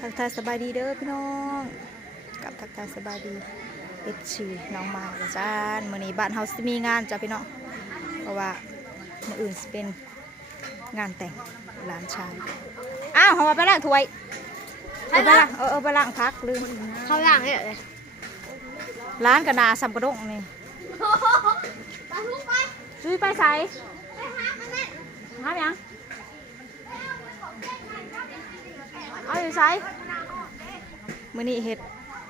ทักทายสบายดีเด้อพี่น้องกับทักทายสบายดีเอ็ดชีน้องมาจ้าเมื่อนี้บ้านเฮาสิมีงานจ้าพี่น้องเพราะว่าเมื่ออื่นสิเป็นงานแต่งหลานชายอ้าวเอาไปล้างถ้วยเอาไปล้างไปล้างพักลืมเขาล้างให้เลยร้านกระนาสัมกระดงนี่จุ้ยไปใส่หายังเอาอยู่ใส่มื้อนี้เห็ด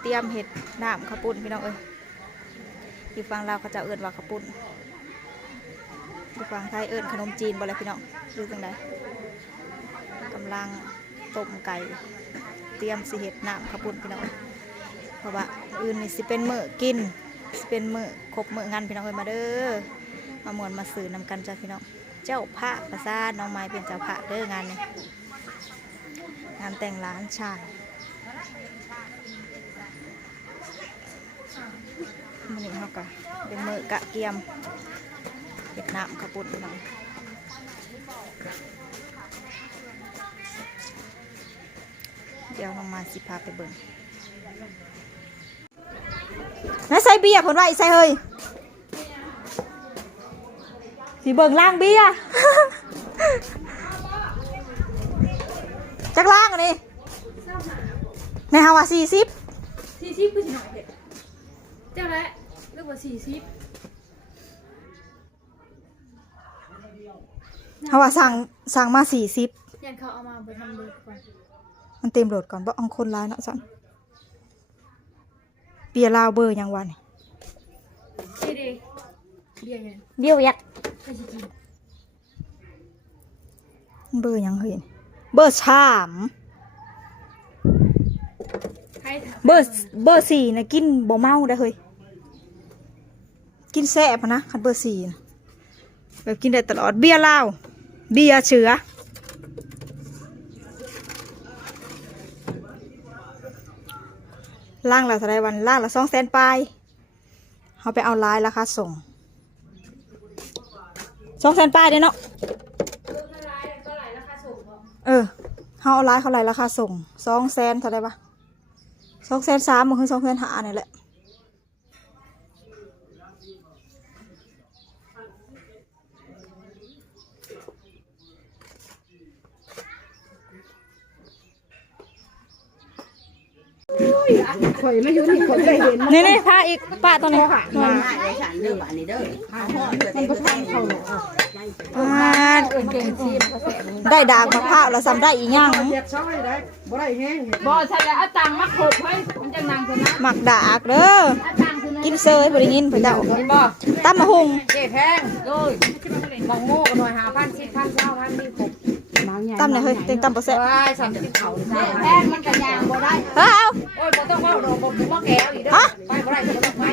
เตรียมเห็ดน้ำข้าวปุ้นพี่น้องเอ้ยอยู่ฝั่งลาวเขาจะเอิ้นว่าข้าวปุ้นอยู่ฝั่งไทยเอิ้นขนมจีนบ่ล่ะพี่น้องดูจังไดกำลังต้มไก่เตรียมสิเห็ดน้ำข้าวปุ้นพี่น้องเพราะว่าอื่นนี่สิเป็นมื้อกินสิเป็นมื้อครบมื้องานพี่น้องเอ้ยมาเด้อมาม่วนมาซื้อนำกันจ้ะพี่น้องเจ้าพระประสาทน้องไม้เป็นเจ้าพระเด้องานนี้งานแต่งหลานชายมันนี่เขาก็เป็นมือกะเกียมเห็ดน้ำข้าวปุ้นพี่น้องเดี๋ยวน้องมาสิพาไปเบิ่งแล้วใส่เบียร์ผลว่าอีใส่เฮ้ยสีเบิ่งล่างเบียร์ จักล่างอันนี้ในฮาวา40คือสิหน่อยเด็ดเจ้าแล้วเรียกว่าฮาวาสั่งมา40ยันเขาเอามาไปทำเลยก่อนมันเต็มโหลดก่อนเพราะอังคนร้ายเนาะสันเบียร์ลาวเบอร์ยังวันเด็กเบียร์ไงเบี้ยวยัดใครจะกินเบอร์ยังเห็นเบอร์3เบอร์4นะกินบ่เมาได้เฮ้ยกินแซ่บนะคันเบอร์4นะแบบกินได้ตลอดเบียร์ลาวเบียร์เชื้อล่างละเท่าไรวันล่างละ200,000ปลายเขาไปเอาลายราคาส่ง200,000ปลายเด้เนาะเขาเอาลายเขาไรราคาส่ง200,000เท่าไรปะ230,000มันคือ250,000นี่แหละนี่พาอีกป้าตัวนี้ได้ด่างมะพร้าวแล้วซ้ำได้อีกอย่างบ่ใช่แล้วเอาตังมาขบให้มันจะนั่งเถอะนะหมักดากเด้อกินเซยบริงินเพื่อเจ้าตั้มมะฮุงเจ๊แพงเลยบางโม่หน่อย5,000 10,000 20,000นี่ผมตั้มเนี่ยเฮ้ยเต็งตั้มโปรเซสสั่งจะเขาแพงมันกระยางบ่ได้โอ้ยบ่ต้องว่าเราบ่มาแก้วอีกเด้อไปบ่ได้บ่ต้องไป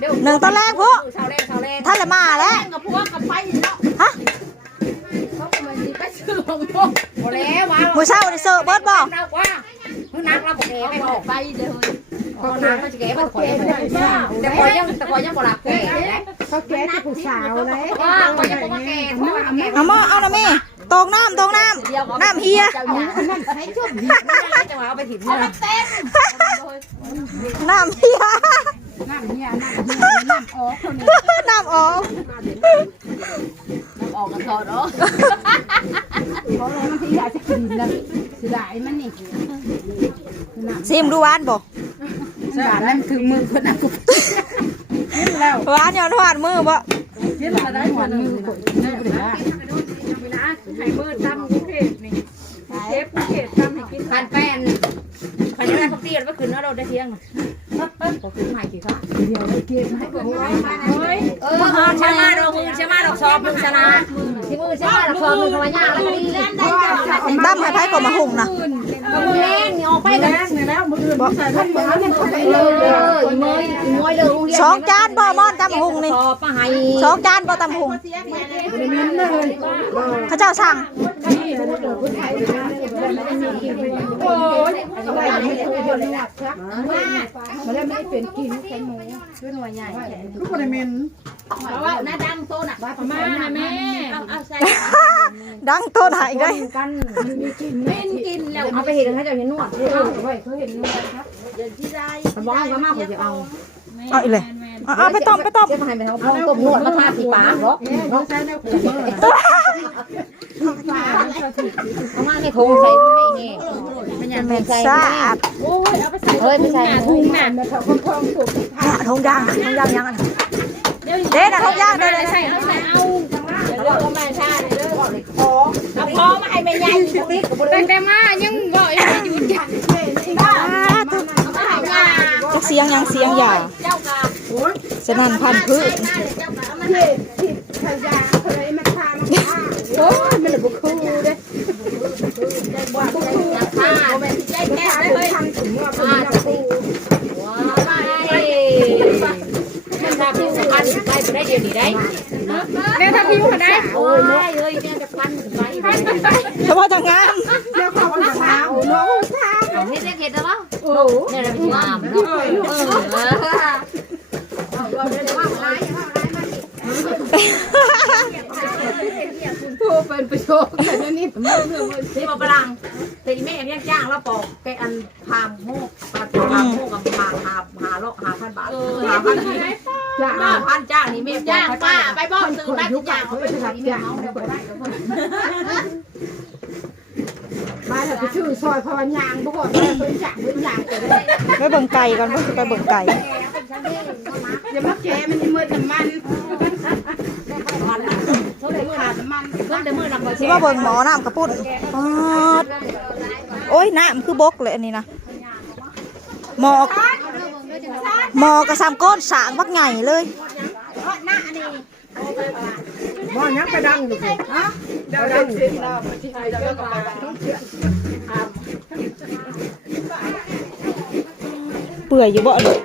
เร็ว1ตอนแรกพวกท่านละมาแล้วกับพวกกับไปเนาะฮะเขาก็มาสิไปซื้อของพวกบ่แล้วว่ามื้อเช้าได้เสิร์ฟเบิดบ่ว่ามื้อนักเราบ่แก้ไม่ออกไปเด้อพอนักมันสิแก้บ่ข่อยแต่ข่อยยังบ่รับแก้เขาแก้ที่ผู้สาวเลยว่าข่อยยังบ่มาแก้เอามาเอานะแม่ตรงน้ำน้ำเฮียให้จุ่มจะเอาไปถิ่นเอาไปเต็มน้ำเฮียน้ำออกคนนี้น้ำออกกันก่อนเนาะเพราะมันที่อยากจะกินเลยสิได้มันนี่ซิมดูหวานบ่สิได้แล้วถึงมือคนอ่ะกูกินแล้วหวานย้อนหวานมือบ่กินมาได้หวานมือคนนี่บ่ได้ไข่มือตำกรุงเทพนี่เชฟกรุงเทพตำให้กินพันแป้นใครจะได้พักเตี้ยนว่าคืนว่าเราได้เที่ยงขอคืนใหม่กี่ค่ะเดี๋ยวได้กินให้เฮ้ยใช่มาดอกมือใช่มาดอกซอบมือชนะที่มือใช่มาดอกซอบมือทำไมยากแล้วก็ดีตั้มให้ไผ่ก่อนมาหุงนะมือแรงนี่ออกไปกันแล้วมืออื่นใส่ท่านมือนั้นเขาไปอีเมยเลย2 จานบ่มอนตำหุงนี่2 จานบ่ตำหุงเขาเจ้าสั่งโอ้ย มันเลยไม่เป็นกินแค่หมู ช่วยหน่วยใหญ่ ทุกคนเมน เพราะว่าหน้าดังโตน่ะมาแม่เอาใส่ ดังโตหายได้ กันมีกิน เป็นกินแล้วเอาไปเห็นให้เจ้าเห็นนวด เขาเห็นนวดครับ เดินที่ได้ มันบอกก็มากกว่าจะเอา เอาอีกเลยเอาไปต้ม จะมาให้ไปเอาพองต้มนวดมาทาสีปากหรอน้องใช้แนวขูดเอามาในถุงใส่ไม่แน่มันยัง แม่น ใส่ สะอาด โอ้ยเอาไปใส่ เฮ้ยไม่ใส่ ถุงน่ะ ทงยางยังอันเด้นะทงยางเด้เลย ใส่เอาเรื่องมาชาเรื่องเอาคอมาให้แม่ใหญ่แต่มายังบ่อยู่จังเอามาให้ยา เสียงยังเสียงอย่า เจ้าค่ะ สนั่นพันพืช โอ้ยมันเลยบุกคู่เด้ ค่ะใจแก่เลยทำถุงว่าเป็นคู่ว้ายมันทำพิวพันไปได้เดี๋ยวนี้ได้เนี่ยทำพิวพันได้โอ้ยเลยเนี่ยจะพันไป เฉพาะทางงาม แล้วเขาก็ถามน้องถาม เอาให้เด็กๆได้ป่ะ โอ้ เนี่ยเราเป็นงามเนาะผู้เป็นประโยชน์แต่นี่ผมไม่รู้ ที่มาปรังแต่แม่ยังจ้างแล้วปอกแกอันพามโมกพามโมกกับพามหาโล5,000 บาท5,000 จ้า 5,000จ้างนี่แม่จ้างป้าไปบอกซื้อได้ทุกอย่าง เขาไปทำจ้ามาถ้าไปชื่อซอยพอยางพวกคนเป็นจ่าเป็นยางก็ได้ ไปเบิ่งไก่ก่อนเพิ่งไปเบิ่งไก่ อย่ามาแกมันมืดน้ำมันเขาเลยขาดน้ำมัน เพิ่มแต่มือลำบาก สิว่าเบิ่งหมอน้ำกระปุ้นปอดโอ้ยน้ำคือบกเลยอันนี้นะหมอกระซำก้นสางวักใหญ่เลย ว่ายังไปดังอยู่ฮะดังสิเราไปที่ไหนเราก็ไป เปื่อยอยู่บ่เลย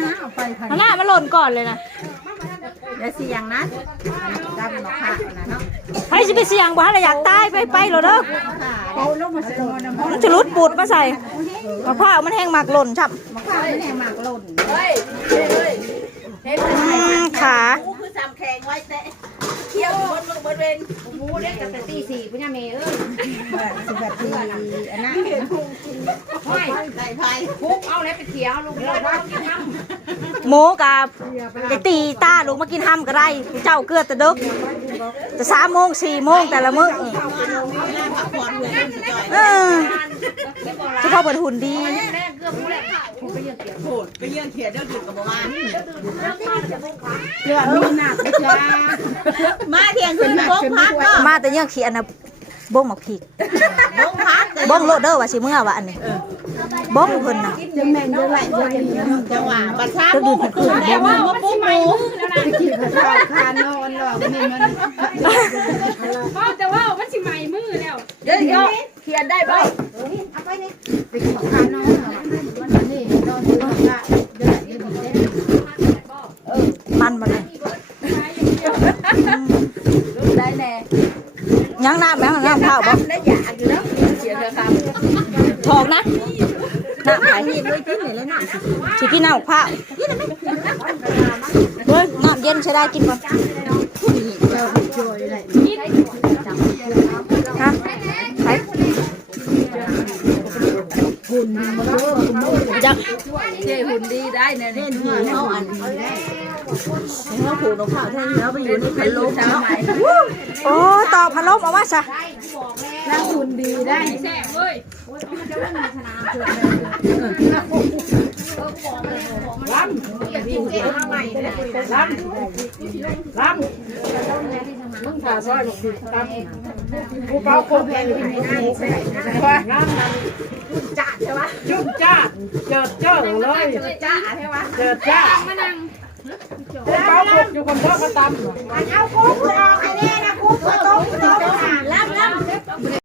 น้าเอาไปค่ะ หน้ามันหล่นก่อนเลยนะ อย่าเสียงนะดำหนอกค่ะนะเนาะ ใครจะไปเสี่ยงบ้านอยากตายไปโหลดเด้อ เอาลูกมาใส่น้ำมัน มันจะรุดปูดมาใส่มะพร้าวมันแห้งหมากหล่นชับ ข้าวแห้งมากหล่น เฮ้ยเฮ้ย ขา กูคือสามแข็งไว้แต่เที่ยวบนเวนมูเล่นกับแต่ตี4พี่ยาเมย์เอ้ย สิบนาทีอันนั้น ห้อยใส่ไผ่คุกเอาแล้วไปเขียวลุงแล้วกินน้ำ หมูกับไอตีตาลูกมากินห้ำก็ได้เจ้าเกลือแต่ดึกแต่3 โมง 4 โมงแต่ละมื้อที่เขาเปิดหุ่นดี เลือดมีหนักจ้า มาเที่ยงคืนโบ๊กพักก็ มาแต่เนี่ยเขียนนะบ้งหมกผิก โบ๊กพัก บ้งโลดเด้อว่าสิเมื่อว่าอันนี้บ้งเพิ่นน่ะ จะแม่นจะไหลจะเห็น จังหวะบัดช้า ก็ดูดขึ้น แต่ว่าปุ๊บหมู จะกินข้าวคานอนหรอกนี่มัน แต่ว่ามันสิใหม่มือแล้ว เดี๋ยวเขียนได้ป่ะ ไปกินคานอนหรอกมันนี่นอนที่ละเดือดเดือด มันมาเลย ได้แน่ ยังน้ำข้าวบ่ ได้อยากอยู่แล้วเสียเธอครับ ถอกนะน้ำไผ่ นี่เลยกินเลยนะ สิกินน้ำข้าวเฮ้ยน้ำเย็นใช้ได้กินก่อน ช่วยได้ ฮะไป หุ่นมันเยอะคุณมุ่ง จัก เจ้หุ่นดีได้เนี่ยเล่นหัวเขาอันได้เขาผูกนกเขาแท่งแล้วไปอยู่ในพันโลเช้าใหม่ โอ้ต่อพัดลมออกมาซะ แล้วหุ่นดีได้ แซ่บเว้ย มึงขาซอยบอกผิดตามกูเป้าโคแพงอยู่ในนั้นใช่ไหมจ้าใช่ไหมจุ่มจ้าเจิดเจิดเลยจ้าใช่ไหมเจิดจ้า มานั่ง กูเป้าโคอยู่คนเท่าประตำเอาโคกูออกไอ้นี่นะกูเปิดโต๊ะ ล้ำ